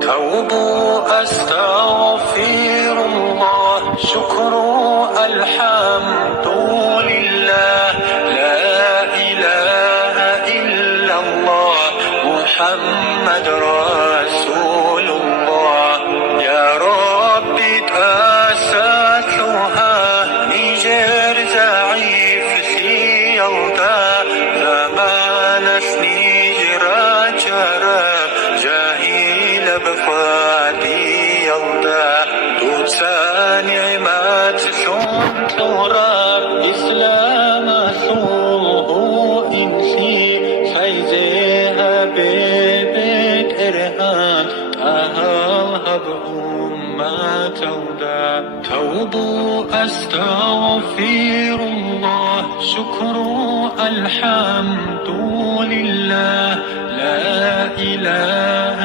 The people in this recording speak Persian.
توب أستغفر الله شكر الحمد لله لا إله إلا الله محمد رسول الله يا ربي تأسفها نيجر ضعيف في يودا زمان نيجر جرب جاهل بفادي يودا دوتسا نعمات شنطورا إسلام سوه إنسي فايزها ببيت إرهان أهلها بأمة تودا توب أستغفر الله شكر الحمد لله لا إله